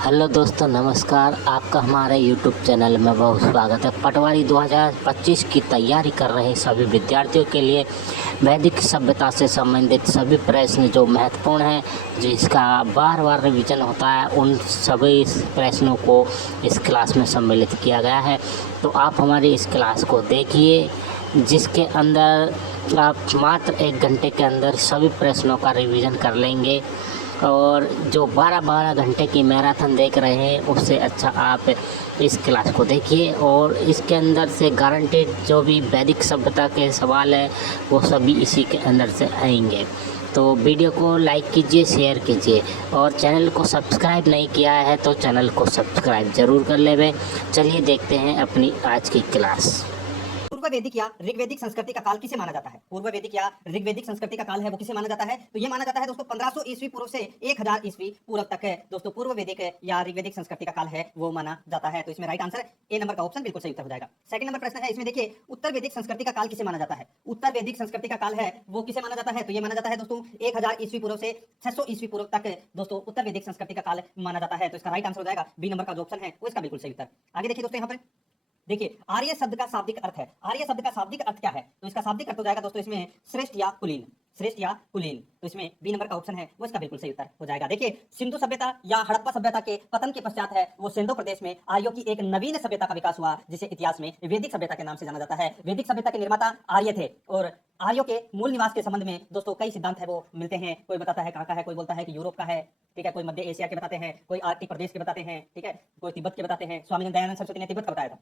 Hello दोस्तों, नमस्कार। आपका हमारे यूट्यूब चैनल में बहुत स्वागत है। पटवारी 2025 की तैयारी कर रहे सभी विद्यार्थियों के लिए वैदिक सभ्यता से संबंधित सभी प्रश्न जो महत्वपूर्ण हैं, जिसका बार बार रिवीजन होता है, उन सभी प्रश्नों को इस क्लास में सम्मिलित किया गया है। तो आप हमारी इस क्लास को देखिए, जिसके अंदर आप मात्र 1 घंटे के अंदर सभी प्रश्नों का रिवीजन कर लेंगे। और जो 12-12 घंटे की मैराथन देख रहे हैं, उससे अच्छा आप इस क्लास को देखिए। और इसके अंदर से गारंटेड जो भी वैदिक सभ्यता के सवाल हैं, वो सभी इसी के अंदर से आएंगे। तो वीडियो को लाइक कीजिए, शेयर कीजिए, और चैनल को सब्सक्राइब नहीं किया है तो चैनल को सब्सक्राइब ज़रूर कर लें। चलिए देखते हैं अपनी आज की क्लास। पूर्व वैदिक या ऋग्वैदिक संस्कृति का काल किसे माना जाता है? पूर्व वैदिक या ऋग्वैदिक संस्कृति का काल है वो किसे माना जाता है? तो ये माना जाता है दोस्तों 1500 ईस्वी पूर्व से 1000 ईस्वी पूर्व तक है दोस्तों। पूर्व वैदिक या ऋग्वैदिक संस्कृति का काल है वो माना जाता है। तो इसमें राइट आंसर ए नंबर का ऑप्शन बिल्कुल सही उत्तर हो जाएगा। सेकंड नंबर प्रश्न है, इसमें देखिए उत्तर वैदिक संस्कृति का काल किसे माना जाता है? उत्तर वैदिक संस्कृति का काल है वो किसे माना जाता है? तो ये माना जाता है दोस्तों 1000 ईस्वी पूर्व से 600 ईस्वी पूर्व तक दोस्तों उत्तर वैदिक संस्कृति का काल माना जाता है। तो इसका राइट आंसर हो जाएगा बी नंबर का जो ऑप्शन है वो इसका बिल्कुल सही उत्तर। आगे देखिए दोस्तों, यहाँ पर देखिए आर्य शब्द का शाब्दिक अर्थ है। आर्य शब्द का शाब्दिक अर्थ क्या है? तो इसका शाब्दिक अर्थ हो जाएगा दोस्तों इसमें श्रेष्ठ या कुलीन। श्रेष्ठ या कुलीन, तो इसमें बी नंबर का ऑप्शन है वो इसका बिल्कुल सही उत्तर हो जाएगा। देखिए सिंधु सभ्यता या हड़प्पा सभ्यता के पतन के पश्चात है वो सिंधु प्रदेश में आर्यों की एक नवीन सभ्यता का विकास हुआ, जिसे इतिहास में वैदिक सभ्यता के नाम से जाना जाता है। वैदिक सभ्यता के निर्माता आर्य थे, और आर्यों के मूल निवास के संबंध में दोस्तों कई सिद्धांत है वो मिलते हैं। कोई बताता है कहाँ का है, कोई बोलता है कि यूरोप का है, ठीक है, कोई मध्य एशिया के बताते हैं, कोई आर्कटिक प्रदेश के बताते हैं, ठीक है, कोई तिब्बत के बताते हैं। स्वामी दयानंद सरस्वती ने तिब्बत का बताया था,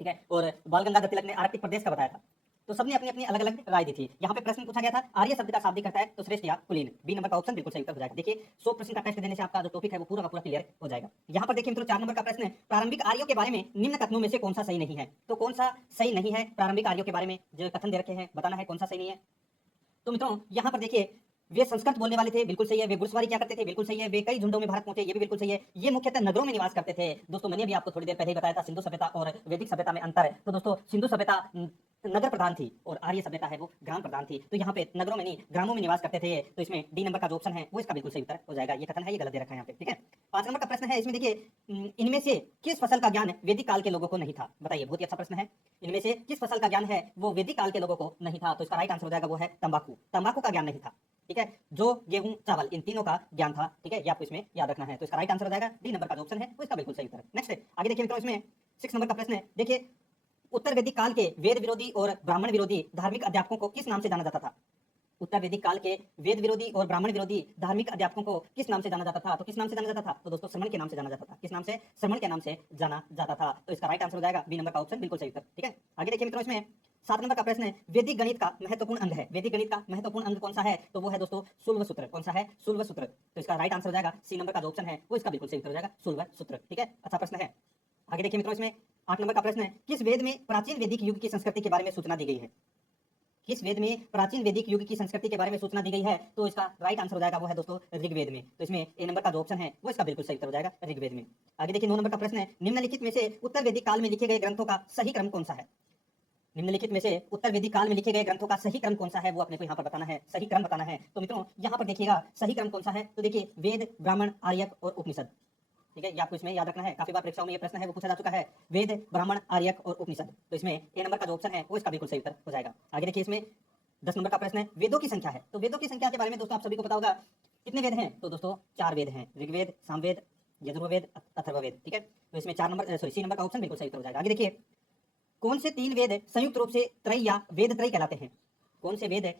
ठीक है, और बाल गंगाधर तिलक ने आर्कटिक प्रदेश का बताया था। तो सबने अपनी अपनी अलग अलग राय दी थी। यहाँ पे प्रश्न पूछा गया था आर्य शब्द का शाब्दिक अर्थ है तो श्रेष्ठ या कुलीन। बी नंबर का ऑप्शन बिल्कुल सही उत्तर हो जाएगा। देखिए 100 प्रश्न का टेस्ट देने से आपका जो टॉपिक है वो पूरा का पूरा क्लियर हो जाएगा। यहाँ पर देखिए मित्रों 4 नंबर का प्रश्न है, प्रारंभिक आर्यों के बारे में निम्न कथनों में से कौन सा सही नहीं है? तो कौन सा सही नहीं है? प्रारंभिक आर्यों के बारे में जो कथन दे रखे हैं बताना है कौन सा सही नहीं है। तो मित्रों यहाँ पर देखिए वे संस्कृत बोलने वाले थे, बिल्कुल सही है। वे घुड़सवारी क्या करते थे, बिल्कुल सही है। वे कई झुंडों में भारत पहुंचे, ये भी बिल्कुल सही है। ये मुख्यतः नगरों में निवास करते थे। दोस्तों मैंने भी आपको थोड़ी देर पहले ही बताया था सिंधु सभ्यता और वैदिक सभ्यता में अंतर है। तो दोस्तों सिंधु सभ्यता नगर प्रधान थी और आर्य सभ्यता है वो ग्राम प्रधान थी। तो यहाँ पे नगरों में नहीं ग्रामों में निवास करते थे। तो इसमें डी नंबर का जो ऑप्शन है वो इसका बिल्कुल सही उत्तर हो जाएगा। ये कथन है ये गलत दे रखा है यहाँ पे, ठीक है। 5 नंबर का प्रश्न है, इसमें देखिए इनमें से किस फसल का ज्ञान वैदिक काल के लोगों को नहीं था? बताइए, बहुत ही अच्छा प्रश्न है। इनमें से किस फसल का ज्ञान है वो वैदिक काल के लोगों को नहीं था? तो इसका राइट आंसर हो जाएगा वो है तंबाकू। तंबाकू का ज्ञान नहीं था, ठीक है। जो गेहूं चावल इन तीनों का ज्ञान था, ठीक है, ये आपको इसमें याद रखना है। तो इसका राइट आंसर हो जाएगा डी नंबर का जो ऑप्शन है वो इसका बिल्कुल सही उत्तर है। नेक्स्ट आगे देखिए मित्रों, इसमें 6 नंबर का प्रश्न है। देखिए उत्तर वैदिक काल के वेद विरोधी और ब्राह्मण विरोधी धार्मिक अध्यापकों को किस नाम से जाना जाता था? उत्तर वैदिक काल के वेद विरोधी और ब्राह्मण विरोधी धार्मिक अध्यापकों को किस नाम से जाना जाता था? तो किस नाम से जाना जाता था? तो दोस्तों श्रमण के नाम से जाना जाता था। किस नाम से? श्रमण के नाम से जाना जाता था। तो इसका राइट आंसर हो जाएगा बी नंबर का ऑप्शन बिल्कुल सही उत्तर, ठीक है। आगे देखिए मित्रों, इसमें 7 नंबर का प्रश्न है, वैदिक गणित का महत्वपूर्ण अंग है। वैदिक गणित का महत्वपूर्ण अंग कौन सा है? तो वो है दोस्तों शुल्ब सूत्र। कौन सा है? शुल्ब सूत्र। तो इसका राइट आंसर हो जाएगा सी नंबर का जो ऑप्शन है वो इसका बिल्कुल सही उत्तर हो जाएगा, शुल्ब सूत्र, ठीक है। अच्छा प्रश्न है। आगे देखिए मित्रों, इसमें 8 नंबर का प्रश्न है, किस वेद में प्राचीन वैदिक युग की संस्कृति के बारे में सूचना दी गई है? किस वेद में प्राचीन वैदिक युग की संस्कृति के बारे में सूचना दी गई है? तो इसका राइट आंसर हो जाएगा वो है दोस्तों ऋग्वेद में। तो इसमें ए नंबर का जो ऑप्शन है वो इसका बिल्कुल सही उत्तर हो जाएगा, ऋग्वेद में। आगे देखिए 9 नंबर का प्रश्न है, निम्नलिखित में से उत्तर वैदिक काल में लिखे गए ग्रंथों का सही क्रम कौन सा है? निम्नलिखित में से उत्तर वैदिक काल में लिखे गए ग्रंथों का सही क्रम कौन सा है वो अपने को यहाँ पर बताना है, सही क्रम बताना है। तो मित्रों यहाँ पर देखिएगा सही क्रम कौन सा है, तो देखिए वेद, ब्राह्मण, आर्यक और उपनिषद, ठीक है। ये आपको इसमें याद रखना है, काफी बार परीक्षाओं में ये प्रश्न है वो पूछा जा चुका है, वेद, ब्राह्मण, आर्यक और उपनिषद। तो इसमें ए नंबर का जो ऑप्शन है वो इसका बिल्कुल सही उत्तर हो जाएगा। आगे देखिए इसमें 10 नंबर का प्रश्न है, वेदों की संख्या है। तो वेदों की संख्या के बारे में दोस्तों आप सभी को पता होगा, कितने वेद हैं? तो दोस्तों 4 वेद हैं, ऋग्वेद, सामवेद, यजुर्वेद, अथर्ववेद, ठीक है। तो इसमें 4 नंबर सी नंबर का ऑप्शन बिल्कुल सही उत्तर हो जाएगा। आगे देखिए कौन से 3 वेद संयुक्त रूप से त्रय या वेद त्रय कहलाते हैं? कौन से वेद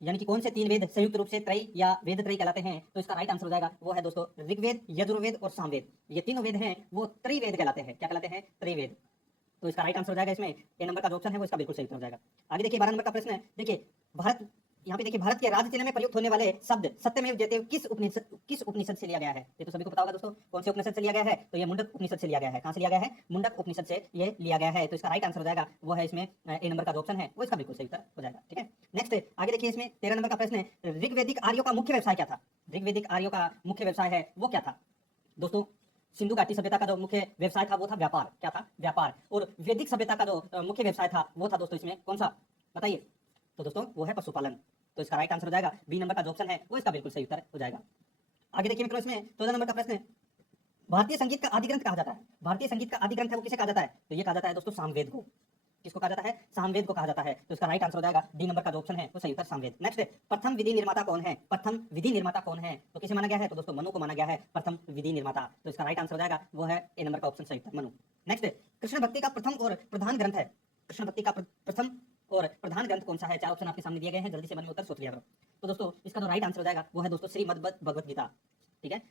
यानी कि कौन से 3 वेद संयुक्त रूप से त्रय या वेद त्रय कहलाते हैं? तो इसका राइट आंसर हो जाएगा वो है दोस्तों ऋग्वेद, यजुर्वेद और सामवेद। ये तीनों वेद हैं वो त्रैवेद कहलाते हैं। क्या कहलाते हैं? त्रैवेद। तो इसका राइट आंसर हो जाएगा इसमें ए नंबर का जो ऑप्शन है वो इसका बिल्कुल सही उत्तर हो जाएगा। आगे देखिए 12 नंबर का प्रश्न है, देखिए भारत, यहाँ पे देखिए भारत के राज्य चिन्ह में प्रयुक्त होने वाले शब्द सत्यमेव जयते किस उपनिषद से लिया गया है? ये तो सभी को पता होगा दोस्तों, कौन से उपनिषद से लिया गया है? तो ये मुंडक उपनिषद से लिया गया है। कहाँ से लिया गया है? मुंडक उपनिषद से ये लिया गया है। तो इसका राइट आंसर हो जाएगा वो है इसमें ए नंबर का जो ऑप्शन है वो इसका बिल्कुल सही उत्तर हो जाएगा, ठीक है। नेक्स्ट आगे देखिए इसमें 13 नंबर का प्रश्न है, ऋग्वैदिक आर्यों का मुख्य व्यवसाय क्या था? ऋग्वैदिक आर्यों का मुख्य व्यवसाय है वो क्या था? दोस्तों सिंधु घाटी सभ्यता का जो मुख्य व्यवसाय था वो था व्यापार। क्या था? व्यापार। और वैदिक सभ्यता का जो मुख्य व्यवसाय था वो था दोस्तों इसमें कौन सा? बताइए। तो दोस्तों वो है पशुपालन। तो इसका राइट आंसर हो जाएगा बी नंबर का जो ऑप्शन है वो इसका बिल्कुल सही उत्तर हो जाएगा। आगे देखिए मित्रों इसमें 14 नंबर का प्रश्न है, भारतीय संगीत का आदि ग्रंथ कहा जाता है, भारतीय संगीत का आदि ग्रंथ है वो किसे कहा जाता है? तो ये कहा जाता है दोस्तों सामवेद को। किसको कहा जाता है? सामवेद को कहा जाता है। तो इसका राइट आंसर हो जाएगा डी नंबर का जो ऑप्शन है वो सही उत्तर सामवेद। नेक्स्ट है, प्रथम विधि निर्माता कौन है? प्रथम विधि निर्माता कौन है? तो किसे माना गया है? तो दोस्तों मनु को माना गया है प्रथम विधि निर्माता। तो इसका राइट आंसर हो जाएगा वो है ए नंबर का ऑप्शन सही उत्तर मनु। नेक्स्ट है, कृष्ण भक्ति का प्रथम और प्रधान ग्रंथ है, कृष्ण भक्ति का प्रथम और प्रधान ग्रंथ कौन सा है? चार ऑप्शन आपके सामने दिए गए हैं, जल्दी से मन में उत्तर सोच लिया करो। तो दोस्तों इसका जो राइट आंसर हो जाएगा वो है दोस्तों श्रीमद् भगवत गीता। ठीक है,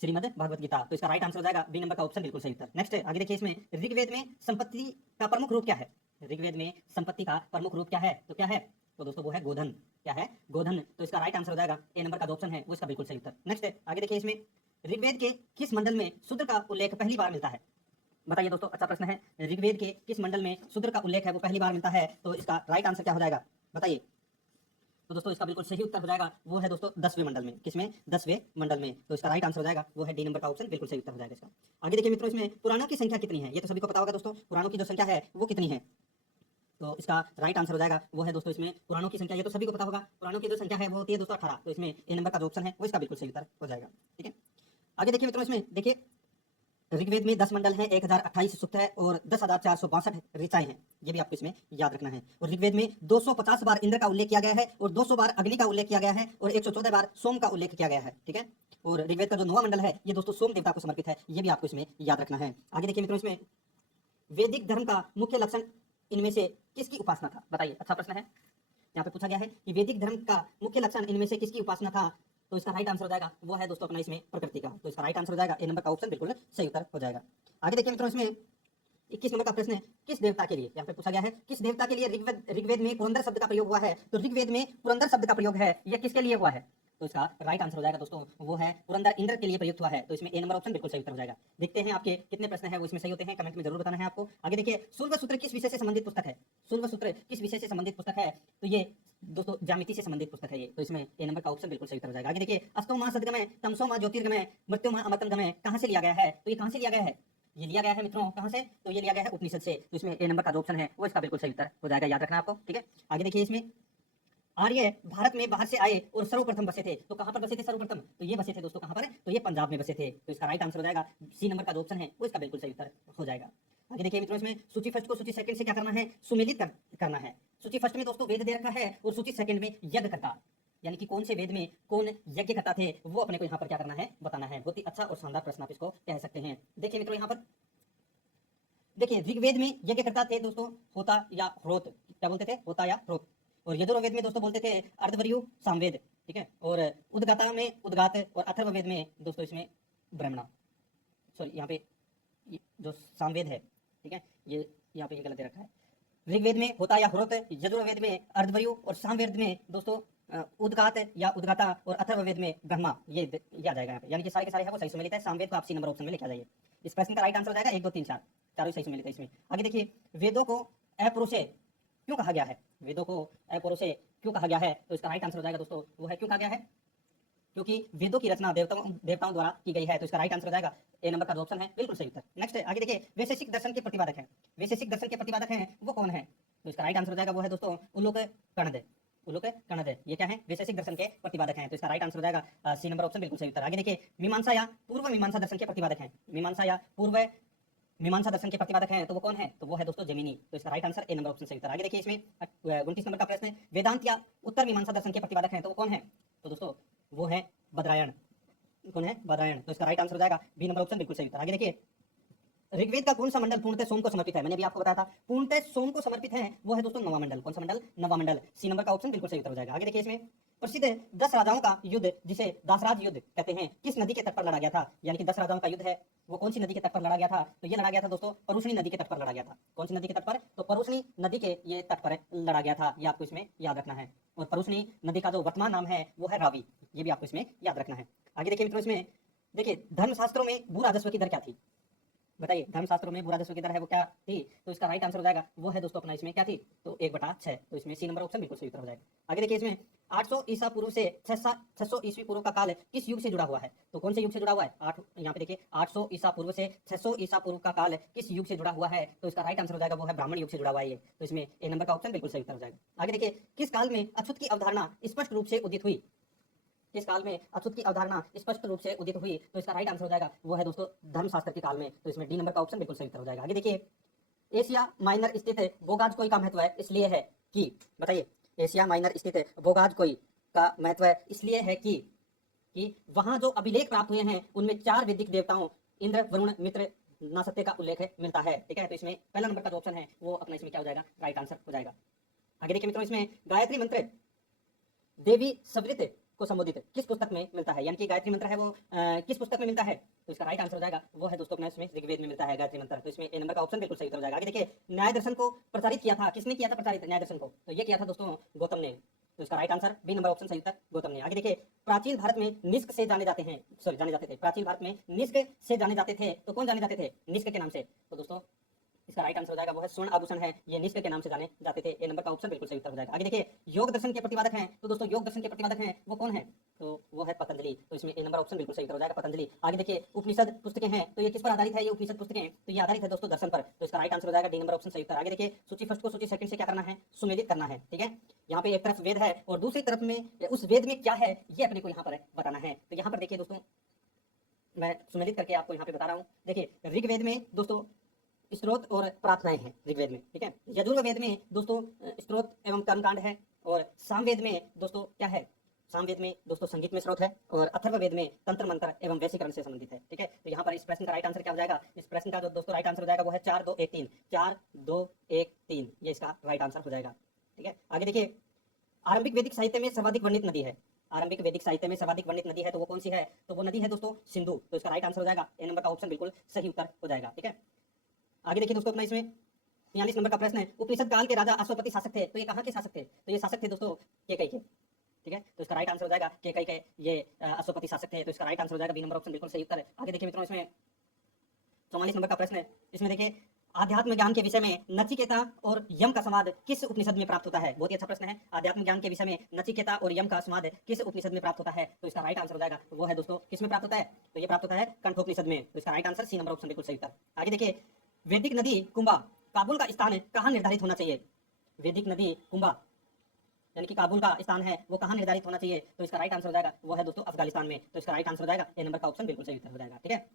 श्रीमद् भगवत गीता। तो इसका राइट आंसर हो जाएगा बी नंबर का ऑप्शन बिल्कुल सही उत्तर। नेक्स्ट है, आगे देखिए इसमें ऋग्वेद में संपत्ति का प्रमुख रूप क्या है? ऋग्वेद में संपत्ति का प्रमुख रूप क्या है? तो क्या है? तो दोस्तों वो है गोधन। क्या है? गोधन। तो इसका राइट आंसर हो जाएगा ए नंबर का जो ऑप्शन है वो इसका बिल्कुल सही उत्तर। नेक्स्ट है, आगे देखिए इसमें ऋग्वेद के किस मंडल में शूद्र का उल्लेख पहली बार मिलता है? बताइए दोस्तों, अच्छा प्रश्न है। ऋग्वेद के किस मंडल में शूद्र का उल्लेख है वो पहली बार मिलता है? तो इसका राइट आंसर क्या हो जाएगा बताइए। तो दोस्तों इसका बिल्कुल सही उत्तर हो जाएगा वो है दोस्तों 10वें मंडल में। किसमें? 10वें मंडल में। तो इसका राइट आंसर हो जाएगा वो है डी नंबर का ऑप्शन बिल्कुल सही उत्तर हो जाएगा इसका। आगे देखिए मित्रों, इसमें पुराणों की संख्या कितनी है? ये तो सभी को पता होगा दोस्तों, पुराणों की जो संख्या है वो कितनी है? तो इसका राइट आंसर हो जाएगा वो है दोस्तों इसमें पुराणों की संख्या, ये तो सभी को पता होगा, पुराणों की जो संख्या है वो होती है दोस्तों 18। तो इसमें ए नंबर का जो ऑप्शन है वो इसका बिल्कुल सही उत्तर हो जाएगा। ठीक है, आगे देखिए मित्रों, इसमें देखिए ऋग्वेद में 10 मंडल हैं, 1028 सूक्त है और 10,462 ऋचाएं हैं। ये भी आपको इसमें याद रखना है। और ऋग्वेद में 250 बार इंद्र का उल्लेख किया गया है और 200 बार अग्नि का उल्लेख किया गया है और 114 बार सोम का उल्लेख किया गया है। ठीक है, और ऋग्वेद का जो 9वां मंडल है ये दोस्तों सोम देवता को समर्पित है। ये भी आपको इसमें याद रखना है। आगे देखिए मित्रों, इसमें वैदिक धर्म का मुख्य लक्षण इनमें से किसकी उपासना था? बताइए, अच्छा प्रश्न है। यहाँ पे पूछा गया है कि वैदिक धर्म का मुख्य लक्षण इनमें से किसकी उपासना था? तो इसका राइट आंसर हो जाएगा वो है दोस्तों अपना इसमें प्रकृति का। तो इसका राइट आंसर हो जाएगा ए नंबर का ऑप्शन बिल्कुल सही उत्तर हो जाएगा। आगे देखिए मित्रों, इसमें 21 नंबर का प्रश्न है, किस देवता के लिए? यहाँ पे पूछा गया है किस देवता के लिए ऋग्वेद में पुरंदर शब्द का प्रयोग हुआ है? तो ऋग्वेद में पुरंदर शब्द का प्रयोग है, यह किसके लिए हुआ है? तो इसका राइट आंसर हो जाएगा दोस्तों वो है पुरंदर इंद्र के लिए प्रयुक्त हुआ है। तो इसमें ए नंबर ऑप्शन बिल्कुल सही उत्तर हो जाएगा। देखते हैं आपके कितने प्रश्न है वो इसमें सही होते हैं, कमेंट में जरूर बताना है आपको। आगे देखिए, सूर्य सूत्र किस विषय से संबंधित पुस्तक है? सूर्य सूत्र किस विषय से संबंधित पुस्तक है? तो ये दोस्तों ज्यामिति से संबंधित पुस्तक है ये। तो इसमें ए नंबर का ऑप्शन बिल्कुल सही उत्तर हो जाएगा। आगे देखिए, अष्टो माह सदगमय, तमसो माह ज्योतिर्गमय, मृत्यु माह अमृतंगमय कहां से लिया गया है? तो ये कहां से लिया गया है? ये लिया गया है मित्रों कहां से? तो ये लिया गया है उपनिषद से। तो इसमें ए नंबर का जो ऑप्शन है वो इसका बिल्कुल सही उत्तर हो जाएगा, याद रखना आपको। ठीक है, आगे देखिए, इसमें आर्य भारत में बाहर से आए और सर्वप्रथम बसे थे। तो कहां पर बसे थे सर्वप्रथम? तो ये बसे थे दोस्तों कहां पर? तो ये पंजाब में बसे थे। तो इसका राइट आंसर हो जाएगा सी नंबर का जो ऑप्शन है वो इसका बिल्कुल सही उत्तर हो जाएगा। आगे देखिए मित्रों, इसमें सूची फर्स्ट को सूची सेकंड से क्या करना है? सुमेलित करना है। सूची फर्स्ट में दोस्तों वेद दे रखा है और सूची सेकंड में यज्ञ करता, यानी कि कौन से वेद में कौन यज्ञ करता थे वो अपने को यहाँ पर क्या करना है बताना है। बहुत ही अच्छा और शानदार प्रश्न आप इसको कह सकते हैं। देखिए मित्रों, यहाँ पर देखिए ऋग्वेद में यज्ञ करता थे दोस्तों होता या ह्रोत, क्या बोलते थे? होता या ह्रोत। और यजुर्वेद में दोस्तों बोलते थे अर्धवर्यु सामवेद। ठीक है, और उद्गाता में उद्गात और अथर्ववेद में दोस्तों इसमें ब्राह्मणा, सॉरी यहाँ पे जो सामवेद है, ठीक है, ये यहाँ पे ये गलत दे रखा है। ऋग्वेद में होता या ह्रोत, यजुर्वेद में अर्धवर्यु और सामवेद में दोस्तों उद्गात या उद्गाता और अथर्ववेद में ब्रह्मा। ये आ जाएगा यहाँ पे, यानी कि सारे के सारे है वो सही सुमेलित है। सामवेद को आप सी नंबर ऑप्शन में लिखा जाइए। इस प्रश्न का राइट आंसर हो जाएगा 1 2 3 4 चारों सही सुमेलित है इसमें। आगे देखिए, वेदों को अपौरुषेय क्यों कहा गया है? वेदों को अपौरुषेय क्यों कहा गया है? तो इसका राइट आंसर हो जाएगा दोस्तों वो है क्यों कहा गया है? क्योंकि वेदों की रचना देवताओं द्वारा की गई है। तो इसका राइट आंसर हो जाएगा ए नंबर का जो ऑप्शन है बिल्कुल सही उत्तर। नेक्स्ट है, आगे देखिए, वैशेषिक दर्शन के प्रतिपादक हैं। वैशेषिक दर्शन के प्रतिपादक हैं वो कौन है? तो इसका राइट आंसर हो जाएगा वो है दोस्तों उल्लूक कणद। उल्लूक कणद ये क्या है? वैशेषिक दर्शन के प्रतिपादक हैं। तो इसका राइट आंसर हो जाएगा सी नंबर ऑप्शन बिल्कुल सही उत्तर। आगे देखिए, मीमांसा या पूर्व मीमांसा दर्शन के प्रतिपादक हैं। मीमांसा या पूर्व मीमांसा दर्शन के प्रतिपादक हैं तो वो कौन है? तो वो है दोस्तों जैमिनी। तो इसका right answer A number option सही उत्तर। आगे देखिए, इसमें 29 नंबर का प्रश्न है, वेदांत या उत्तर मीमांसा दर्शन के प्रतिपादक हैं तो वो कौन है? तो दोस्तों वो है बदरायण। कौन है? बदरायण। तो इसका राइट आंसर हो जाएगा बी नंबर ऑप्शन बिल्कुल सही उत्तर। आगे देखिए, ऋग्वेद का कौन सा मंडल पूर्णतः सोम को समर्पित है? मैंने भी आपको बताया था पूर्णतः सोम को समर्पित है वो है दोस्तों नवा मंडल। कौन सा मंडल? नवा मंडल। सी नंबर का ऑप्शन बिल्कुल सही उत्तर हो जाएगा। आगे देखिए, इसमें प्रसिद्ध 10 राजाओं का युद्ध जिसे दासराज युद्ध कहते हैं किस नदी के तट पर लड़ा गया था? यानी कि 10 राजाओं का युद्ध है वो कौन सी नदी के तट पर लड़ा गया था? तो ये लड़ा गया था दोस्तों परुष्णी नदी के तट पर लड़ा गया था। कौन सी नदी के तट पर? तो परुष्णी नदी के ये तट पर लड़ा गया था। ये आपको इसमें याद रखना है। और परुष्णी नदी का जो वर्तमान नाम है वो है रावी। ये भी आपको इसमें याद रखना है। आगे देखिए मित्रों, इसमें देखिए धर्मशास्त्रों में भू राजस्व की दर क्या थी? बताइए, धर्मशास्त्रों में भू राजस्व की दर है वो क्या थी? तो इसका राइट आंसर हो जाएगा वो है दोस्तों अपना इसमें क्या थी? तो 1/6। तो इसमें सी नंबर ऑप्शन बिल्कुल सही उत्तर हो जाएगा। आगे देखिए, इसमें 800 ईसा पूर्व से 600 ईस्वी पूर्व का काल किस युग से जुड़ा हुआ है? तो कौन से युग से जुड़ा हुआ है? यहाँ पे देखिए 800 ईसा पूर्व से 600 ईसा पूर्व का काल किस युग से जुड़ा हुआ है? तो इसका राइट आंसर हो जाएगा वो है ब्राह्मण युग से जुड़ा हुआ है ये। तो इसमें ए नंबर का ऑप्शन बिल्कुल सही उत्तर हो जाएगा। आगे देखिए, किस काल में अछूत की अवधारणा स्पष्ट रूप से उदित हुई? किस काल में अछूत की अवधारणा स्पष्ट रूप से उदित हुई, तो इसका राइट आंसर हो जाएगा वो है दोस्तों धर्मशास्त्र के काल में। तो इसमें डी नंबर का ऑप्शन बिल्कुल सही उत्तर हो जाएगा। आगे देखिए, एशिया माइनर स्थित बोगाज का महत्व है इसलिए है कि, बताइए, एशिया माइनर स्थित बोगाज का महत्व इसलिए है कि वहां जो अभिलेख प्राप्त हुए हैं उनमें 4 वैदिक देवताओं इंद्र, वरुण, मित्र, नासत्य का उल्लेख मिलता है। ठीक है, तो इसमें पहला नंबर का जो ऑप्शन है वो अपना इसमें क्या हो जाएगा, राइट आंसर हो जाएगा। आगे देखिए मित्रों, इसमें गायत्री मंत्र देवी सवृत को संबोधित किस पुस्तक में मिलता है, यानी कि गायत्री मंत्र है वो किस पुस्तक में मिलता है, तो इसका राइट आंसर हो जाएगा वो है दोस्तों अपना इसमें ऋग्वेद में मिलता है गायत्री मंत्र। तो इसमें ए नंबर का ऑप्शन बिल्कुल सही उत्तर हो जाएगा। आगे देखिए, न्याय दर्शन को प्रचारित किया था, किसने किया था प्रचारित न्याय दर्शन को, तो ये किया था दोस्तों गौतम ने। तो इसका right answer B number option सही उत्तर गौतम ने। आगे देखिए, प्राचीन भारत में निष्क से जाने जाते थे, प्राचीन भारत में निष्क से जाने जाते थे, तो कौन जाने जाते थे, निष्क के नाम से। तो दोस्तों इसका राइट आंसर हो जाएगा वो है स्वर्ण आभूषण है, ये निष्क के नाम से जाने जाते थे। ए नंबर का ऑप्शन बिल्कुल सही उत्तर हो जाएगा। आगे देखिए, योग दर्शन के प्रतिपादक हैं, तो दोस्तों योग दर्शन के प्रतिपादक हैं वो कौन है, तो वो है पतंजलि। तो इसमें ए नंबर ऑप्शन बिल्कुल सही उत्तर हो जाएगा, पतंजलि। आगे देखिए, उपनिषद पुस्तकें हैं, तो ये किस पर आधारित है, ये उपनिषद पुस्तकें, तो ये आधारित है दोस्तों दर्शन पर। तो इसका राइट आंसर हो जाएगा डी नंबर ऑप्शन सही उत्तर। आगे देखिए, सूची फर्स्ट को सूची सेकंड से क्या करना है, सुमेलित करना है। ठीक है, यहाँ पे एक तरफ वेद है और दूसरी तरफ में उस वेद में क्या है ये अपने को यहाँ पर बताना है। तो यहाँ पर देखिए दोस्तों, मैं सुमेलित करके आपको यहाँ पे बता रहा हूँ। देखिए, ऋग्वेद में दोस्तों स्त्रोत और प्रार्थनाएं हैं ऋग्वेद में। ठीक है, यजुर्वेद में दोस्तों स्त्रोत एवं कर्मकांड है, और सामवेद में दोस्तों क्या है, सामवेद में दोस्तों संगीत में स्रोत है, और अथर्ववेद में तंत्र मंत्र एवं वैशीकरण से संबंधित है। ठीक है, तो यहाँ पर इस प्रश्न का राइट आंसर क्या हो जाएगा, इस प्रश्न का जो दोस्तों राइट आंसर हो जाएगा वो है 4 2 1 3, 4 2 1 3, ये इसका राइट आंसर हो जाएगा। ठीक है, आगे देखिए, आरंभिक वैदिक साहित्य में सर्वाधिक वर्णित नदी है, आरंभिक वैदिक साहित्य में सर्वाधिक वर्णित नदी है तो वो कौन सी है, तो वो नदी है दोस्तों सिंधु। तो इसका राइट आंसर हो जाएगा ए नंबर का ऑप्शन बिल्कुल सही उत्तर हो जाएगा। ठीक है, आगे देखिए दोस्तों अपना इसमें 43 नंबर का प्रश्न है, उपनिषद काल के राजा अश्वपति शासक थे, तो ये कहाँ के शासक थे, तो ये शासक थे दोस्तों केकई के। ठीक है, तो इसका राइट आंसर हो जाएगा केकई के ये अश्वपति शासक थे। तो इसका राइट आंसर हो जाएगा बी नंबर ऑप्शन बिल्कुल सही उत्तर है। आगे देखिए मित्रों, इसमें 44 नंबर का प्रश्न है, इसमें देखिए, आध्यात्म ज्ञान के विषय में नचिकेता और यम का संवाद किस उपनिषद में प्राप्त होता है, बहुत ही अच्छा प्रश्न है। आध्यात्म ज्ञान के विषय में नचिकेता और यम का संवाद किस उपनिषद में प्राप्त होता है, तो इसका राइट आंसर हो जाएगा वो है दोस्तों किस में प्राप्त होता है, तो ये प्राप्त होता है कंठोपनिषद में। तो इसका right answer C number option बिल्कुल सही उत्तर। आगे देखिए, वैदिक नदी कुंभा काबुल का स्थान कहाँ निर्धारित होना चाहिए, वैदिक नदी कुंभा यानी कि काबुल का स्थान है वो कहाँ निर्धारित होना चाहिए, तो इसका राइट आंसर हो जाएगा वो है दोस्तों अफगानिस्तान में। तो इसका राइट आंसर हो जाएगा ए नंबर का ऑप्शन बिल्कुल सही उत्तर हो जाएगा। ठीक है,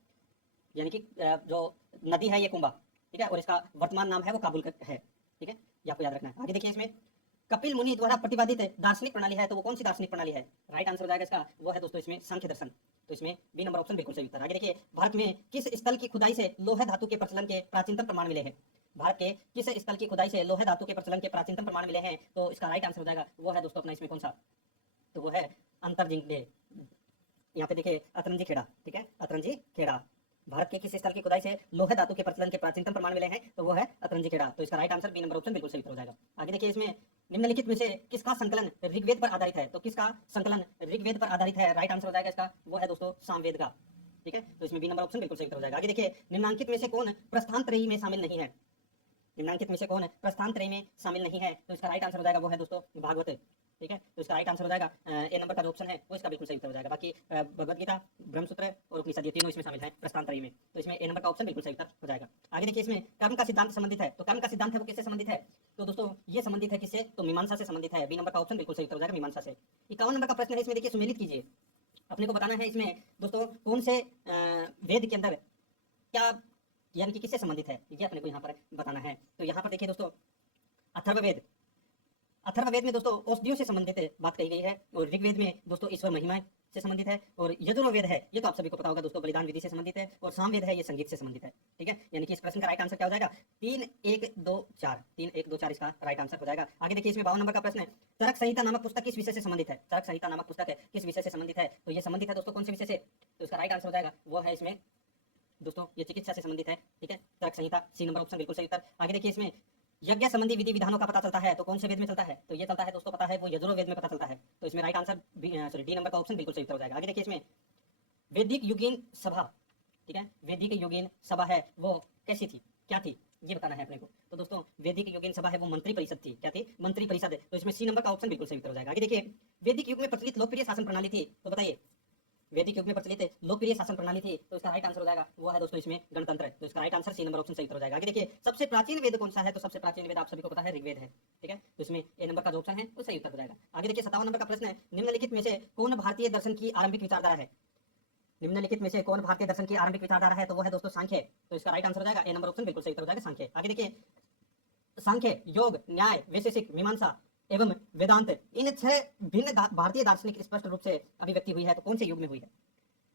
यानी कि जो नदी है ये कुंभा, ठीक है, और इसका वर्तमान नाम है वो काबुल है। ठीक है, ये आपको याद रखना है। आगे देखिए, इसमें कपिल मुनि द्वारा प्रतिपादित दार्शनिक प्रणाली है, तो वो कौन सी दार्शनिक प्रणाली है, राइट आंसर हो जाएगा इसका वो है दोस्तों इसमें सांख्य दर्शन। तो इसमें बी नंबर ऑप्शन बिल्कुल सही उत्तर। आगे देखिए, भारत में किस स्थल की खुदाई से लोहे धातु के प्रचलन के प्राचीनतम प्रमाण मिले हैं, भारत के किस स्थल की खुदाई से लोहे धातु के प्रचलन के प्राचीनतम प्रमाण मिले हैं, तो इसका राइट आंसर हो जाएगा वो है दोस्तों अपना इसमें कौन सा, तो वो है अंतरजिंगले, यहाँ पे देखिए अतरंजी खेड़ा। ठीक है, अतरंजी खेड़ा, भारत के किस स्थल की खुदाई से लोहे धातु के प्रचलन के प्राचीनतम प्रमाण मिले हैं, तो वो है अतरंजी खेड़ा। तो इसका right answer B number option बिल्कुल सही हो जाएगा। आगे देखिए, इसमें निम्नलिखित में से किसका संकलन ऋग्वेद पर आधारित है, तो किसका संकलन ऋग्वेद पर आधारित है, राइट आंसर हो जाएगा इसका वो है दोस्तों सामवेद का। ठीक है, तो इसमें बी नंबर ऑप्शन बिल्कुल सही हो जाएगा। आगे देखिए, निम्नांकित में से कौन प्रस्थान त्रयी में शामिल नहीं है, निम्नांकित में से कौन प्रस्थान त्रयी में शामिल नहीं है, तो इसका राइट आंसर हो जाएगा वो है दोस्तों भागवत। ठीक है, तो इसका राइट आंसर हो जाएगा ए नंबर का जो ऑप्शन है वो इसका बिल्कुल सही उत्तर हो जाएगा। बाकी भगवद गीता, ब्रह्मसूत्र और उपनिषद ये तीनों इसमें शामिल है प्रस्थान त्रयी में। तो इसमें ए नंबर का ऑप्शन बिल्कुल सही उत्तर हो जाएगा। आगे देखिए, इसमें कर्म का सिद्धांत संबंधित है, तो कर्म का सिद्धांत है वो किससे संबंधित है, तो दोस्तों ये संबंधित है किससे, तो मीमांसा से संबंधित है। बी नंबर का ऑप्शन बिल्कुल सही उत्तर हो जाएगा मीमांसा से। 51 नंबर का प्रश्न है, इसमें देखिए सुमेलित कीजिए, अपने को बताना है इसमें दोस्तों कौन से वेद के अंदर क्या यानी कि किससे संबंधित है, ये अपने को यहाँ पर बताना है। तो यहाँ पर देखिए दोस्तों अथर्ववेद, अथर्ववेद में दोस्तों औषधियों से संबंधित बात कही गई है, और ऋग्वेद में दोस्तों ईश्वर महिमा से संबंधित है, और यजुर्वेद है ये तो आप सभी को पता होगा दोस्तों बलिदान विधि से संबंधित है, और सामवेद है ये संगीत से संबंधित है। ठीक है, यानी कि इस प्रश्न का राइट आंसर क्या हो जाएगा 3 1 2 4, 3 1 2 4 इसका राइट आंसर हो जाएगा। आगे देखिए, इसमें 52 नंबर का प्रश्न है, चरक संहिता नामक पुस्तक किस विषय से संबंधित है, चरक संहिता नामक पुस्तक है किस विषय से संबंधित है, तो ये संबंधित है दोस्तों कौन से विषय से, तो इसका राइट आंसर हो जाएगा वो है इसमें दोस्तों ये चिकित्सा से संबंधित है। ठीक है, चरक संहिता सी नंबर ऑप्शन बिल्कुल सही उत्तर। आगे देखिए, इसमें यज्ञ संबंधी विधि विधानों का पता चलता है, तो कौन से वेद में चलता है, तो ये चलता है दोस्तों पता है वो यजुर्वेद में पता चलता है। तो इसमें राइट आंसर डी नंबर का ऑप्शन बिल्कुल सही उत्तर हो जाएगा। आगे देखिए, इसमें वैदिक युगीन सभा, ठीक है, वैदिक युगीन सभा है वो कैसी थी, क्या थी, ये बताना है अपने को। तो दोस्तों वैदिक युगीन सभा है वो मंत्री परिषद थी, क्या थी, मंत्री परिषद। तो इसमें सी नंबर का ऑप्शन बिल्कुल सही उत्तर हो जाएगा। आगे देखिए, वैदिक युग में प्रचलित लोकप्रिय शासन प्रणाली थी, तो बताइए वैदिक युग में प्रचलित लोकप्रिय शासन प्रणाली थी, तो इसका राइट आंसर हो जाएगा वो है दोस्तों इसमें गणतंत्र। तो इसका right answer C number option सही उत्तर हो जाएगा। आगे देखिए सबसे प्राचीन वेद कौन सा है, तो सबसे प्राचीन वेद आप सभी को पता है ऋग्वेद है, ठीक है। तो इसमें ए नंबर का जो ऑप्शन है वो सही उत्तर हो जाएगा। आगे देखिए 57 नंबर का प्रश्न है, निम्नलिखित में से कौन भारतीय दर्शन की आरंभिक विचारधारा है। निम्नलिखित में से कौन भारतीय दर्शन की आरंभिक विचारधारा है, तो वो है दोस्तों सांख्य। तो इसका राइट आंसर हो जाएगा ए नंबर ऑप्शन बिल्कुल सही उत्तर हो जाएगा सांख्य। आगे देखिए सांख्य, योग, न्याय, वैशेषिक, मीमांसा एवं वेदांत, इन 6 भिन्न भारतीय दार्शनिक स्पष्ट रूप से अभिव्यक्ति हुई है, तो कौन से युग में हुई है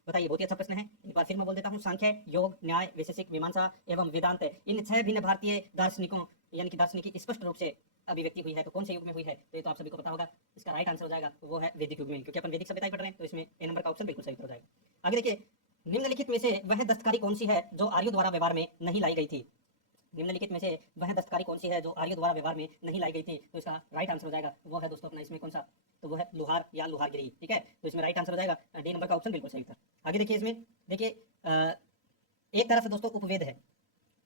बताइए। बहुत ही अच्छा प्रश्न है, एक बार फिर मैं बोल देता हूँ। सांख्य, योग, न्याय, वैशेषिक, मीमांसा एवं वेदांत, इन 6 भिन्न भारतीय दार्शनिकों यानी कि दार्शनिक की स्पष्ट रूप से अभिव्यक्ति हुई है, तो कौन से युग में हुई है, तो ये तो आप सभी को पता होगा। इसका राइट आंसर हो जाएगा वो है वैदिक युग में, क्योंकि अपन वैदिक सभ्यता ही पढ़ रहे हैं, तो इसमें ए नंबर का ऑप्शन बिल्कुल सही हो जाएगा। आगे देखिए निम्नलिखित में से वह दस्तकारी कौन सी है जो आर्यों द्वारा व्यवहार में नहीं लाई गई थी। निम्नलिखित में से वह दस्तकारी कौन सी है जो आर्यों द्वारा व्यवहार में नहीं लाई गई थी, तो इसका राइट आंसर हो जाएगा वो है दोस्तों अपना इसमें कौन सा, तो वो है लोहार या लोहारगिरी, ठीक है। तो इसमें राइट आंसर हो जाएगा डी नंबर का ऑप्शन बिल्कुल सही था। आगे देखिए इसमें देखिए एक तरफ दोस्तों उपवेद है,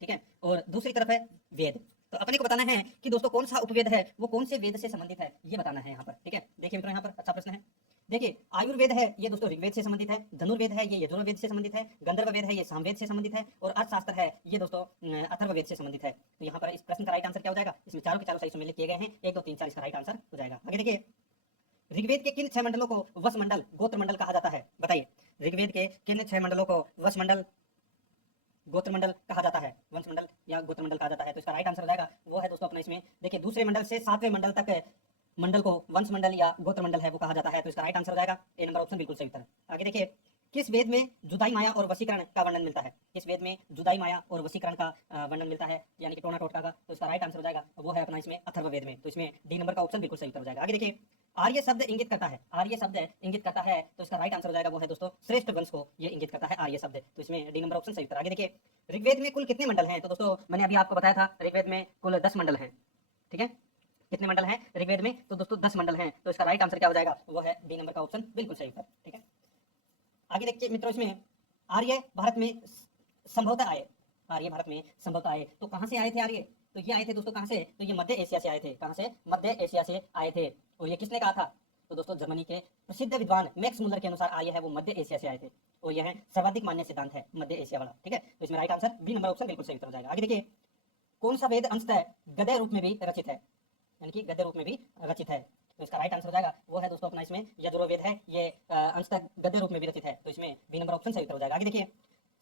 ठीक है, और दूसरी तरफ है वेद। तो अपने को बताना है कि दोस्तों कौन सा उपवेद है वो कौन से वेद से संबंधित है, ये बताना है यहाँ पर, ठीक है। देखिए मित्रों यहाँ पर अच्छा प्रश्न है। देखिए आयुर्वेद है ये दोस्तों ऋग्वेद से संबंधित है, धनुर्वेद है ये यजुर्वेद से संबंधित है, गंधर्व वेद है ये सामवेद से संबंधित है, और अर्थशास्त्र है ये दोस्तों अथर्ववेद से संबंधित है। तो यहाँ पर इस प्रश्न का राइट आंसर क्या हो जाएगा, इसमें चारों के चारों सही सम्मिलित किए गए हैं, 1 2 3 4 इसका राइट आंसर हो जाएगा। आगे देखिए ऋग्वेद के किन 6 मंडलों को वश मंडल, गोत्र मंडल कहा जाता है, बताइए। ऋग्वेद के किन 6 मंडलों को वश मंडल, गोत्र मंडल कहा जाता है, वंश मंडल या गोत्र मंडल कहा जाता है, तो इसका राइट आंसर हो जाएगा वो है दोस्तों अपना इसमें देखिए दूसरे मंडल से 7वें मंडल तक मंडल को वंश मंडल या गोत्र मंडल है वो कहा जाता है, तो इसका राइट आंसर हो जाएगा ए नंबर ऑप्शन बिल्कुल सही उत्तर। आगे देखिए किस वेद में जुदाई माया और वशीकरण का वर्णन मिलता है, किस वेद में जुदाई माया और वशीकरण का वर्णन मिलता है यानी कि टोना टोटका का, तो इसका राइट आंसर हो जाएगा वो है अपना इसमें अथर्ववेद में, तो इसमें डी नंबर का ऑप्शन बिल्कुल सही उत्तर हो जाएगा। आगे देखिए आर्य शब्द इंगित करता है, आर्य शब्द इंगित करता है, तो इसका राइट आंसर हो जाएगा वो है दोस्तों श्रेष्ठ वंश को ये इंगित करता है आर्य शब्द, तो इसमें डी नंबर ऑप्शन सही उत्तर। आगे देखिए ऋग्वेद में कुल कितने मंडल हैं, तो दोस्तों मैंने अभी आपको बताया था ऋग्वेद में कुल 10 मंडल हैं, ठीक है। कितने मंडल हैं ऋग्वेद में, तो दोस्तों 10 मंडल हैं, तो इसका राइट आंसर क्या हो जाएगा वो है डी नंबर का ऑप्शन बिल्कुल सही उत्तर, ठीक है। आगे देखिए मित्रों इसमें आर्य भारत में संभवतः आए, आर्य भारत में संभवतः आए, तो कहां से आए थे आर्य, तो ये आए थे दोस्तों कहां से, तो ये मध्य एशिया से आए थे, कहां से, मध्य एशिया से आए थे। और ये किसने कहा था, तो दोस्तों जर्मनी के प्रसिद्ध विद्वान मैक्स मुलर के अनुसार आर्य है वो मध्य एशिया से आए थे, और यह सर्वाधिक मान्य सिद्धांत है मध्य एशिया वाला, ठीक है। तो इसमें right answer B number option बिल्कुल सही उत्तर हो जाएगा। आगे देखिए कौन सा वेद अंशतः गद्य रूप में भी रचित है, यानी कि गद्य रूप में भी रचित है, तो इसका राइट आंसर हो जाएगा वो है दोस्तों अपना इसमें यजुर्वेद है, ये अंशतः गद्य रूप में भी रचित है, तो इसमें बी नंबर ऑप्शन सही उत्तर हो जाएगा। आगे देखिए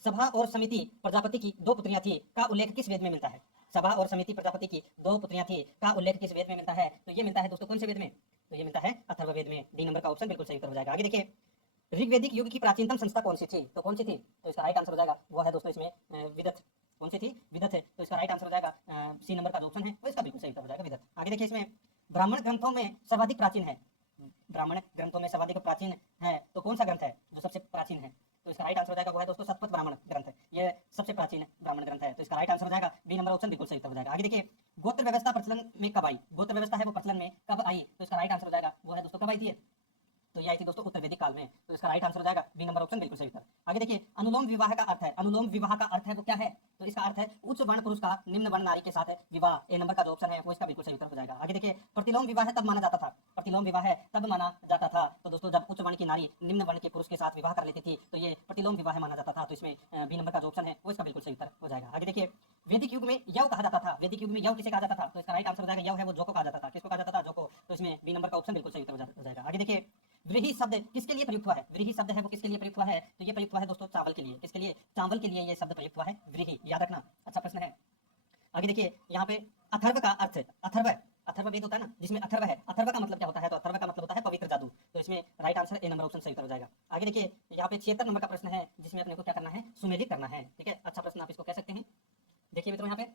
सभा और समिति प्रजापति की 2 पुत्रियां थी का उल्लेख किस वेद में मिलता है, सभा और समिति प्रजापति की 2 पुत्रियां थी का उल्लेख किस वेद में मिलता है, तो ये मिलता है दोस्तों कौन से वेद में, तो ये मिलता है अथर्ववेद में, डी नंबर का ऑप्शन बिल्कुल सही उत्तर हो जाएगा। आगे देखिए ऋग्वेदिक युग की प्राचीनतम संस्था कौन सी थी, तो कौन सी थी, तो इसका राइट आंसर हो जाएगा वो है दोस्तों इसमें विदत, कौन सी थी, विदत है, तो इसका राइट आंसर हो जाएगा सी नंबर का जो ऑप्शन है वो इसका बिल्कुल सही उत्तर हो जाएगा विदत। आगे देखिए इसमें ब्राह्मण ग्रंथों में सर्वाधिक प्राचीन है, ब्राह्मण ग्रंथों में सर्वाधिक प्राचीन है, तो कौन सा ग्रंथ है जो सबसे प्राचीन है, तो इसका राइट आंसर हो जाएगा वो है दोस्तों शतपथ ब्राह्मण ग्रंथ, ये सबसे प्राचीन ब्राह्मण ग्रंथ है, तो इसका राइट आंसर हो जाएगा बी नंबर ऑप्शन बिल्कुल सही उत्तर हो जाएगा। आगे देखिए गोत्र व्यवस्था प्रचलन में कब आई, गोत्र व्यवस्था है वो प्रचलन में कब आई, तो इसका राइट आंसर हो जाएगा वो है दोस्तों कब आई थी, तो ये आई थी दोस्तों उत्तर वैदिक काल में, तो इसका राइट आंसर हो जाएगा बी नंबर ऑप्शन बिल्कुल सही उत्तर। आगे देखिए अनुलोम विवाह का अर्थ है, अनुलोम विवाह का अर्थ है वो क्या है, तो इसका अर्थ है उच्च वर्ण पुरुष का निम्न वर्ण नारी के साथ विवाह, ए नंबर का जो ऑप्शन है वो इसका बिल्कुल सही उत्तर हो जाएगा। आगे देखिए प्रतिलोम विवाह तब माना जाता था, प्रतिलोम विवाह तब माना जाता था, तो दोस्तों जब उच्च वर्ण की नारी निम्न वर्ण के पुरुष के साथ विवाह कर लेती थी तो ये प्रतिलोम विवाह माना जाता था, तो इसमें बी नंबर का जो ऑप्शन है वो इसका बिल्कुल सही उत्तर हो जाएगा। आगे देखिए वैदिक युग में यव कहा जाता था, वैदिक युग में यव किसे कहा जाता था, तो इसका राइट आंसर हो जाएगा यव है वो जो को कहा जाता था, किसको कहा जाता था, जो को, तो इसमें बी नंबर का ऑप्शन बिल्कुल सही उत्तर हो जाएगा। आगे देखिए व्रीहि शब्द किसके लिए प्रयुक्त हुआ है, व्रीहि शब्द है वो किसके लिए प्रयुक्त हुआ है, तो ये प्रयुक्त हुआ है दोस्तों चावल के लिए, किसके लिए, चावल के लिए ये शब्द प्रयुक्त हुआ है व्रीहि, याद रखना, अच्छा प्रश्न है। आगे देखिए यहाँ पे अथर्व का अर्थ, अथर्व, अथर्व वेद होता है ना जिसमें अथर्व है, अथर्व का मतलब क्या होता है, तो अथर्व का मतलब होता है पवित्र जादू, तो इसमें right answer A number option सही उत्तर हो जाएगा। आगे देखिए यहाँ पे 76 नंबर का प्रश्न है जिसमें अपने को क्या करना है, सुमेलित करना है, ठीक है, अच्छा प्रश्न आप इसको कह सकते हैं। देखिए मित्रों यहाँ पे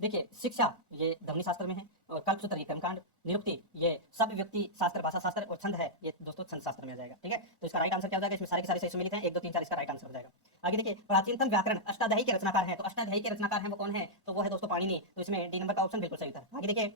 देखिए शिक्षा ये ध्वनि शास्त्र में है, और कल्पसूत्र ये कर्मकांड, निरुक्ति ये सब व्यक्ति शास्त्र भाषा शास्त्र, और छंद है ये दोस्तों छंद शास्त्र में आ जाएगा, ठीक है। तो इसका राइट आंसर क्या हो जाएगा, इसमें सारे के सारे सही सम्मिलित हैं, 1 2 3 4 इसका राइट आंसर हो जाएगा। आगे देखिए प्राचीनतम व्याकरण अष्टाध्यायी के रचनाकार हैं, तो अष्टाध्यायी के रचनाकार हैं वो कौन है, तो वो है दोस्तों पाणिनि, तो इसमें डी नंबर का ऑप्शन बिल्कुल सही था। आगे देखिए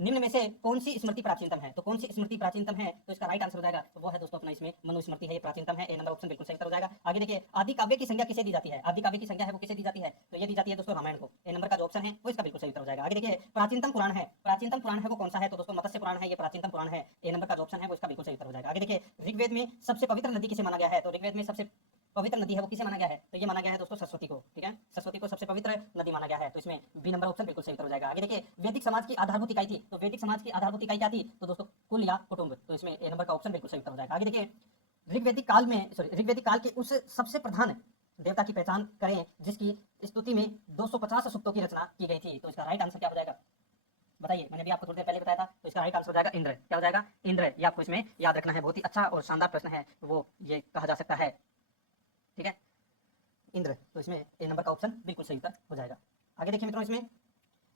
निम्न में से कौन सी स्मृति प्राचीनतम है? तो कौन सी स्मृति प्राचीनतम है? तो इसका राइट आंसर हो जाएगा वो है दोस्तों अपना इसमें मनुस्मृति है, ये प्राचीनतम है। ए नंबर ऑप्शन बिल्कुल सही उत्तर हो जाएगा। आगे देखिए आदि काव्य की संज्ञा किसे दी जाती है? आदि काव्य की संज्ञा है वो किसे दी जाती है? तो ये दी जाती है दोस्तों रामायण को। ए नंबर का जो ऑप्शन है वो इसका बिल्कुल सही उत्तर हो जाएगा। आगे देखिए प्राचीनतम पुराण है, प्राचीनतम पुराण है वो कौन सा है? तो दोस्तों मत्स्य पुराण है, ये प्राचीनतम पुराण है। ए नंबर का जो ऑप्शन है वो इसका बिल्कुल सही उत्तर हो जाएगा। आगे देखिए ऋग्वेद में सबसे पवित्र नदी किसे माना गया है? तो ऋग्वेद में सबसे पवित्र नदी है वो किसे माना गया है? तो ये माना गया है दोस्तों सरस्वती को। ठीक है, सरस्वती को सबसे पवित्र नदी माना गया है। तो इसमें बी नंबर ऑप्शन बिल्कुल सही उत्तर हो जाएगा। आगे देखिए वैदिक समाज की आधारभूत इकाई थी, तो वैदिक समाज की आधारभूत इकाई क्या थी? तो दोस्तों कुल या कुटुंब। तो इसमें ए नंबर का ऑप्शन बिल्कुल सही उत्तर हो जाएगा। आगे देखिए ऋग्वैदिक काल के उस सबसे प्रधान देवता की पहचान करें जिसकी स्तुति में 250 सूक्तों की रचना की गई थी। तो इसका राइट आंसर क्या हो जाएगा? बताइए, मैंने भी आपको थोड़ी देर पहले बताया था। तो इसका राइट आंसर हो जाएगा इंद्र। क्या हो जाएगा? इंद्र। ये आपको इसमें याद रखना है, बहुत ही अच्छा और शानदार प्रश्न है वो ये कहा जा सकता है। ठीक है, इंद्र। तो इसमें ए नंबर का ऑप्शन बिल्कुल सही उत्तर हो जाएगा। आगे देखिए मित्रों, इसमें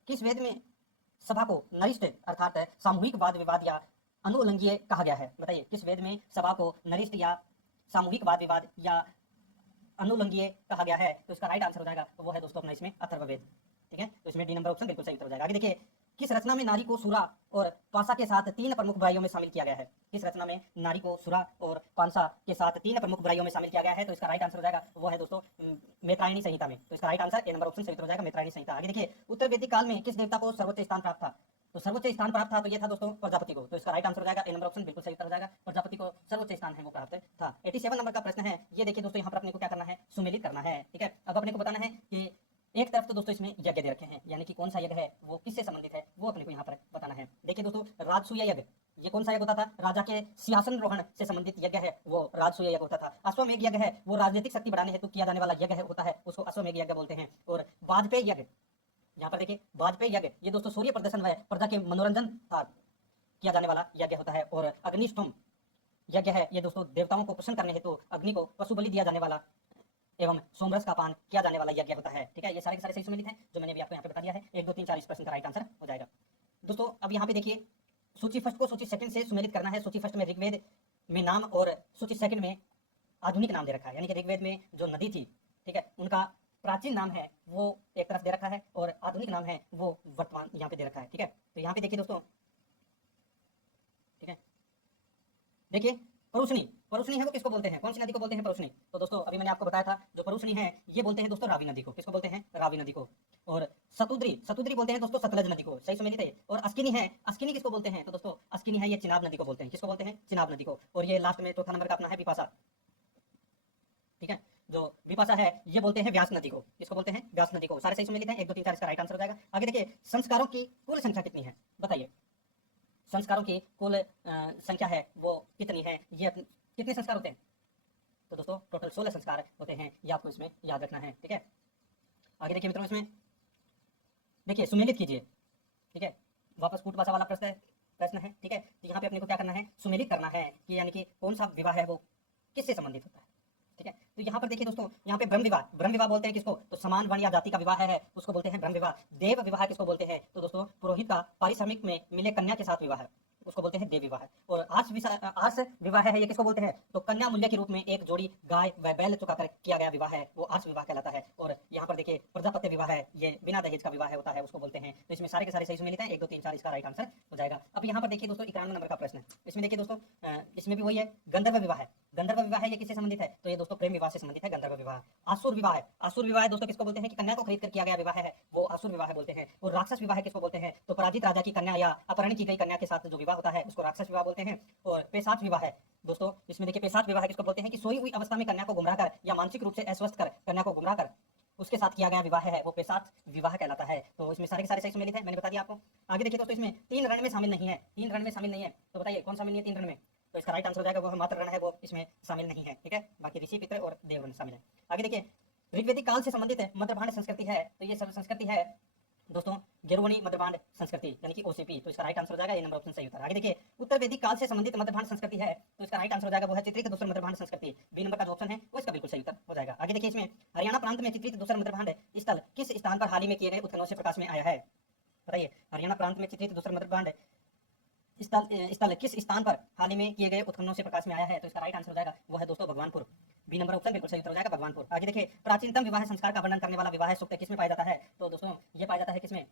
किस वेद में सभा को नरिष्ठ अर्थात सामूहिक वाद विवाद या अनुउल्लंघनीय कहा गया है? बताइए, किस वेद में सभा को नरिष्ठ या सामूहिक वाद विवाद या अनुउल्लंघनीय कहा गया है? तो इसका राइट आंसर हो जाएगा वो है दोस्तों अपना इसमें अथर्ववेद। ठीक है, तो इसमें डी नंबर ऑप्शन बिल्कुल सही उत्तर हो जाएगा। आगे देखिए किस रचना में नारी को सुरा और पासा के साथ तीन प्रमुख बुराइयों में शामिल किया गया है? किस रचना में नारी को सुरा और पांसा के साथ तीन प्रमुख बुराइयों में शामिल किया गया है? तो इसका राइट आंसर हो जाएगा वो है दोस्तों मैत्रायणी संहिता में। तो इसका right answer A number option सही उत्तर हो जाएगा, मैत्रायणी संहिता। आगे देखिए उत्तर वैदिक काल में किस देवता को सर्वोच्च स्थान प्राप्त था? तो सर्वोच्च स्थान प्राप्त था तो ये था दोस्तों प्रजापति को। तो इसका राइट आंसर हो जाएगा ए नंबर ऑप्शन बिल्कुल सही उत्तर हो जाएगा, प्रजापति को सर्वोच्च स्थान है वो प्राप्त था। 87 नंबर का प्रश्न है, ये देखिए दोस्तों यहाँ पर अपने को क्या करना है? सुमेलित करना है। ठीक है, अब अपने को बताना है कि एक तरफ तो दोस्तों इसमें यज्ञ दे रखे हैं, यानी कि कौन सा यज्ञ है वो किससे संबंधित है वो अपने को यहाँ पर बताना है। देखिए दोस्तों राजसूय यज्ञ, ये कौन सा यज्ञ होता था? राजा के सिंहासन रोहण से संबंधित यज्ञ है वो राजसूय यज्ञ होता था। अश्वमेध यज्ञ है वो राजनीतिक शक्ति बढ़ाने हेतु किया जाने वाला यज्ञ होता है, उसको अश्वमेध यज्ञ बोलते हैं। और वाजपेयी यज्ञ, यहाँ पर देखिए वाजपेयी यज्ञ, ये दोस्तों सूर्य प्रदर्शन व प्रजा के मनोरंजन था किया जाने वाला यज्ञ होता है। और अग्निष्टोम यज्ञ है, ये दोस्तों देवताओं को प्रसन्न करने हेतु अग्नि को पशु बलि दिया जाने वाला एवं सोमरस का पान किया जाने वाला यज्ञ होता है। ठीक है, ये सारे के सारे सही सम्मिलित हैं जो मैंने भी आपको यहाँ पे बता दिया है। 1 2 3 4 इस प्रश्न का राइट आंसर हो जाएगा। दोस्तों अब यहाँ पे देखिए सूची फर्स्ट को सूची सेकंड से सुमेलित करना है। सूची फर्स्ट में ऋग्वेद में नाम और सूची सेकंड में आधुनिक नाम दे रखा है, यानी कि ऋग्वेद में जो नदी थी, ठीक है, उनका प्राचीन नाम है वो एक तरफ दे रखा है और आधुनिक नाम है वो वर्तमान यहाँ पे दे रखा है। ठीक है, तो यहाँ पे देखिए दोस्तों, ठीक है, देखिए परुष्णी, परुष्णी है वो किसको बोलते हैं? कौन सी नदी को बोलते हैं? परुष्णी। तो दोस्तों अभी मैंने आपको बताया था जो परुष्णी है ये बोलते हैं दोस्तों रावी नदी को। किसको बोलते हैं? रावी नदी को। और सतुद्री, सतुद्री बोलते हैं दोस्तों सतलज नदी को। सही सम्मिलित है। और अस्किनी है, अस्किनी किसको बोलते हैं? तो दोस्तों अस्किनी है ये चिनाब नदी को बोलते हैं। किसको बोलते हैं? चिनाब नदी को। और ये लास्ट में चौथा नंबर का अपना है विपाशा। ठीक है, जो विपाशा है ये बोलते हैं व्यास नदी को। किसको बोलते हैं? व्यास नदी को। सारे सही सम्मिलित हैं। 1 2 3 4 इसका राइट आंसर हो जाएगा। आगे देखिए संस्कारों की कुल संख्या कितनी है? बताइए, संस्कारों की कुल संख्या है वो कितनी है? ये कितने संस्कार होते हैं? तो दोस्तों टोटल 16 संस्कार होते हैं, ये आपको इसमें याद रखना है। ठीक है, आगे देखिए मित्रों, इसमें देखिए सुमेलित कीजिए। ठीक है, वापस कूट भाषा वाला प्रश्न है। ठीक है, तो यहाँ पे अपने को क्या करना है? सुमेलित करना है कि यानी कि कौन सा विवाह है वो किससे संबंधित होता है। ठीक है, तो यहाँ पर देखिए दोस्तों, यहाँ पे ब्रह्म विवाह, ब्रह्म विवाह बोलते हैं किसको? तो समान वर्ण या जाति का विवाह है उसको बोलते हैं ब्रह्म विवाह। देव विवाह किसको बोलते हैं? तो दोस्तों पुरोहित का पारिश्रमिक में मिले कन्या के साथ विवाह है उसको बोलते हैं देव विवाह। और आर्ष विवाह है ये किसको बोलते हैं? तो कन्या मूल्य के रूप में एक जोड़ी गाय व बैल चुकाकर किया गया विवाह है वो आर्ष विवाह कहलाता है। और यहाँ पर देखिए प्रजापत्य विवाह है, ये बिना दहेज का विवाह होता है उसको बोलते हैं। तो इसमें सारे के सारे सही सम्मिलित हैं। 1 2 3 4 इसका राइट आंसर हो जाएगा। अब यहाँ पर देखिए दोस्तों 91 नंबर का प्रश्न है। इसमें देखिए दोस्तों इसमें भी वही है, गंधर्व विवाह है। गंधर्व विवाह है ये किससे संबंधित है? तो ये दोस्तों प्रेम विवाह से संबंधित है गंधर्व विवाह। आसुर विवाह है, आसुर विवाह दोस्तों किसको बोलते हैं? कि कन्या को खरीद कर किया गया विवाह है वो आसुर विवाह बोलते हैं। और राक्षस विवाह किसको बोलते हैं? तो पराजित राजा की कन्या या अपहरण की गई कन्या के साथ जो विवाह होता है उसको राक्षस विवाह बोलते हैं। और पेशाच विवाह है दोस्तों, इसमें देखिए पेशाच विवाह किसको बोलते हैं? कि सोई हुई अवस्था में कन्या को गुमराह कर या मानसिक रूप से अस्वस्थ कर कन्या को गुमराह कर उसके साथ किया गया विवाह है वो पेशाच विवाह कहलाता है। तो इसमें सारे के सारे सही सम्मिलित हैं, मैंने बता दिया आपको। आगे देखिए दोस्तों, इसमें 3 रण में शामिल नहीं है, 3 रण में शामिल नहीं है। तो बताइए कौन शामिल नहीं है 3 रण में? तो इसका राइट आंसर हो जाएगा वो मात्र रण है वो इसमें शामिल नहीं है। ठीक है, बाकी ऋषि पितर और देवगण शामिल है। आगे देखिए ऋग्वेदिक काल से संबंधित है मध्यभांड संस्कृति है, तो ये सब संस्कृति है दोस्तों गेरुवणी मध्यभांड संस्कृति यानी कि ओसीपी। तो इसका राइट आंसर हो जाएगा ये नंबर ऑप्शन सही होता है। आगे देखिए उत्तर वैदिक काल से संबंधित मध्यभांड संस्कृति है, तो इसका राइट आंसर हो जाएगा वो है चित्रित दूसरा मध्यभांड संस्कृति। बी नंबर का जो ऑप्शन है वो इसका बिल्कुल सही उत्तर हो जाएगा। आगे देखिए इसमें हरियाणा प्रांत में चित्रित दूसरा मध्यभांड स्थल किस स्थान पर हाल ही में किए गए उत्खननों से प्रकाश में आया है? बताइए, हरियाणा प्रांत में चित्रित दूसरा मध्यभांड स्थल किस स्थान पर हाल ही में किए गए उत्खननों से प्रकाश में आया है? तो इसका राइट आंसर हो जाएगा वो है दोस्तों भगवानपुर। बी नंबर ऑप्शन बिल्कुल सही उत्तर हो जाएगा भगवानपुर। आगे देखिए प्राचीनतम विवाह संस्कार का वर्णन करने वाला विवाह सूक्त किसमें पाया जाता है? तो दोस्तों ये पाया जाता है किसमें?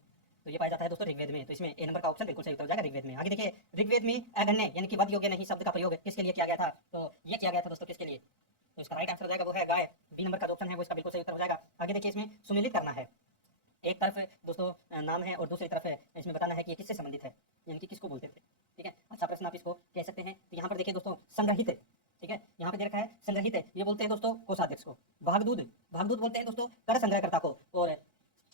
तो ये पाया जाता है दोस्तों ऋग्वेद में। तो इसमें ए नंबर का ऑप्शन बिल्कुल सही उत्तर हो जाएगा ऋग्वेद में। आगे देखिए ऋग्वेद में अगण्य यानी कि वध योग्य नहीं शब्द का प्रयोग किसके लिए किया गया था? तो ये किया गया था दोस्तों किसके लिए? तो इसका राइट आंसर हो जाएगा वो है गाय। बी नंबर का जो ऑप्शन है वो इसका बिल्कुल सही उत्तर हो जाएगा। आगे देखिए इसमें सुमेलित करना है। एक तरफ दोस्तों नाम है और दूसरी तरफ है, इसमें बताना है कि ये किससे संबंधित है, यानी कि किसको बोलते थे। ठीक है, अच्छा प्रश्न आप इसको कह सकते हैं। तो यहाँ पर देखिए दोस्तों संग्रहित है, ठीक है, यहाँ पे दे रखा है संग्रहित है, ये बोलते हैं दोस्तों कोषाध्यक्ष को। भागदूत, भागदूत बोलते हैं दोस्तों कर संग्रहकर्ता को। और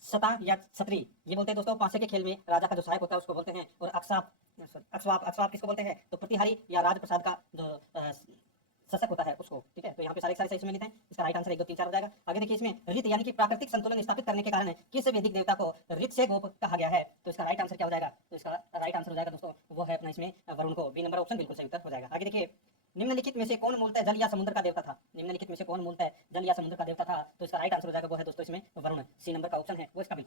सता या छत्री ये बोलते हैं दोस्तों पांसे के खेल में राजा का जो सहायक होता है उसको बोलते हैं। और अक्षाप, अक्षवाप किसको बोलते हैं? तो प्रतिहारी या राजप्रसाद का जो शासक होता है उसको। ठीक है, तो यहाँ पे सारे सारे सही सम्मिलित हैं। इसका राइट आंसर 1 2 3 4 हो जाएगा। आगे देखिए इसमें ऋत यानी कि प्राकृतिक संतुलन स्थापित करने के कारण किस वैदिक देवता को ऋत से गोप कहा गया है? तो इसका राइट आंसर क्या हो जाएगा? तो इसका राइट आंसर हो जाएगा दोस्तों वो है अपना इसमें वरुण को। बी नंबर ऑप्शन बिल्कुल सही उत्तर हो जाएगा। आगे देखिए निम्नलिखित में से कौन मूलतः जल या समुद्र का देवता था? निम्नलिखित में से कौन मूलतः जल या समुद्र का देवता था? तो इसका राइट आंसर हो जाएगा वो है दोस्तों इसमें वरुण। सी नंबर का ऑप्शन है वो इसका बिल्कुल